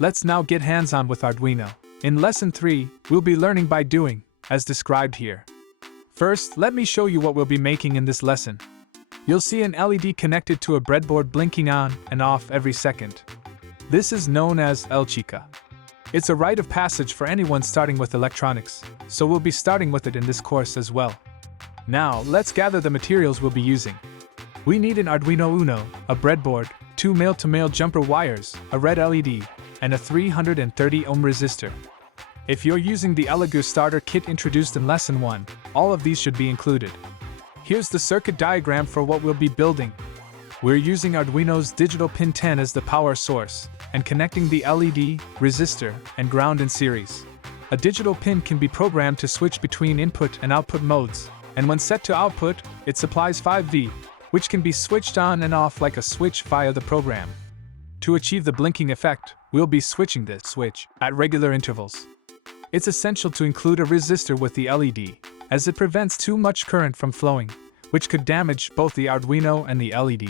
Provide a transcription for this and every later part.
Let's now get hands-on with Arduino. In Lesson 3, we'll be learning by doing, as described here. First, let me show you what we'll be making in this lesson. You'll see an LED connected to a breadboard blinking on and off every second. This is known as El Chica. It's a rite of passage for anyone starting with electronics, so we'll be starting with it in this course as well. Now, let's gather the materials we'll be using. We need an Arduino Uno, a breadboard, 2 male-to-male jumper wires, a red LED, and a 330 ohm resistor. If you're using the ELEGOO starter kit introduced in Lesson 1, all of these should be included. Here's the circuit diagram for what we'll be building. We're using Arduino's digital pin 10 as the power source, and connecting the LED, resistor, and ground in series. A digital pin can be programmed to switch between input and output modes, and when set to output, it supplies 5V, which can be switched on and off like a switch via the program. To achieve the blinking effect, we'll be switching this switch at regular intervals. It's essential to include a resistor with the LED, as it prevents too much current from flowing, which could damage both the Arduino and the LED.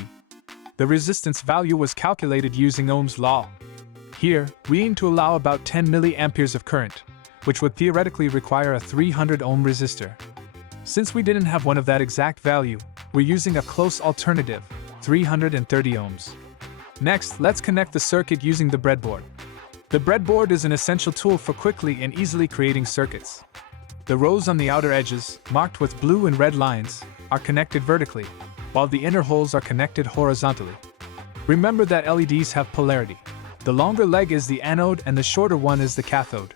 The resistance value was calculated using Ohm's law. Here, we aim to allow about 10 milliamperes of current, which would theoretically require a 300 ohm resistor. Since we didn't have one of that exact value, we're using a close alternative, 330 ohms. Next, let's connect the circuit using the breadboard. The breadboard is an essential tool for quickly and easily creating circuits. The rows on the outer edges, marked with blue and red lines, are connected vertically, while the inner holes are connected horizontally. Remember that LEDs have polarity. The longer leg is the anode and the shorter one is the cathode.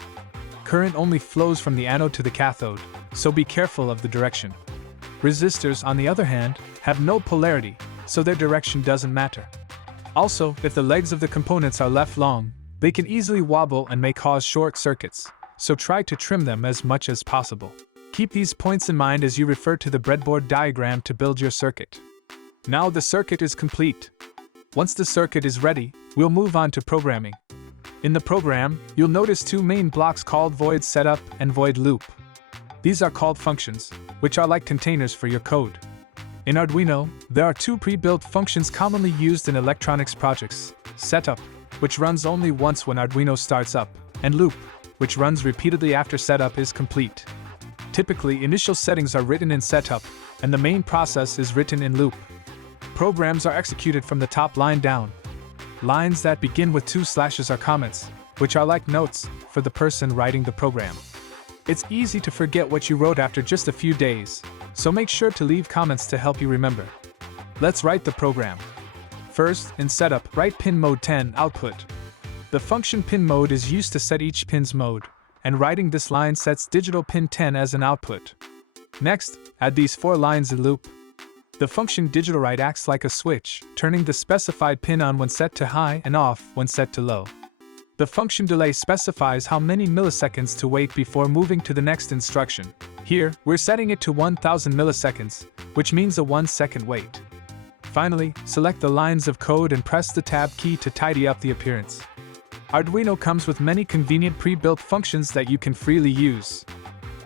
Current only flows from the anode to the cathode, so be careful of the direction. Resistors, on the other hand, have no polarity, so their direction doesn't matter. Also, if the legs of the components are left long, they can easily wobble and may cause short circuits, so try to trim them as much as possible. Keep these points in mind as you refer to the breadboard diagram to build your circuit. Now the circuit is complete. Once the circuit is ready, we'll move on to programming. In the program, you'll notice two main blocks called void setup and void loop. These are called functions, which are like containers for your code. In Arduino, there are two pre-built functions commonly used in electronics projects: setup, which runs only once when Arduino starts up, and loop, which runs repeatedly after setup is complete. Typically, initial settings are written in setup, and the main process is written in loop. Programs are executed from the top line down. Lines that begin with 2 slashes are comments, which are like notes for the person writing the program. It's easy to forget what you wrote after just a few days, so make sure to leave comments to help you remember. Let's write the program. First, in setup, write pin mode 10 output. The function pin mode is used to set each pin's mode, and writing this line sets digital pin 10 as an output. Next, add these 4 lines in loop. The function digital write acts like a switch, turning the specified pin on when set to high and off when set to low. The function delay specifies how many milliseconds to wait before moving to the next instruction. Here, we're setting it to 1000 milliseconds, which means a 1-second wait. Finally, select the lines of code and press the Tab key to tidy up the appearance. Arduino comes with many convenient pre-built functions that you can freely use.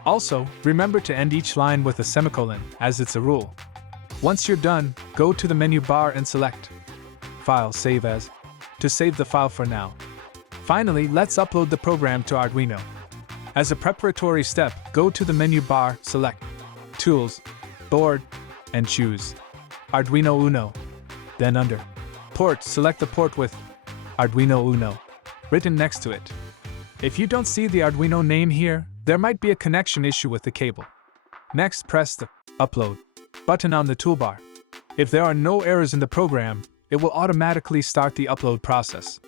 Also, remember to end each line with a semicolon, as it's a rule. Once you're done, go to the menu bar and select File Save As to save the file for now. Finally, let's upload the program to Arduino. As a preparatory step, go to the menu bar, select Tools, Board, and choose Arduino Uno. Then under Port, select the port with Arduino Uno written next to it. If you don't see the Arduino name here, there might be a connection issue with the cable. Next, press the Upload button on the toolbar. If there are no errors in the program, it will automatically start the upload process.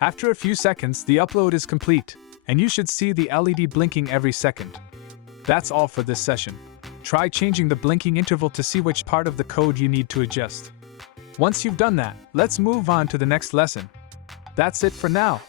After a few seconds, the upload is complete, and you should see the LED blinking every second. That's all for this session. Try changing the blinking interval to see which part of the code you need to adjust. Once you've done that, let's move on to the next lesson. That's it for now.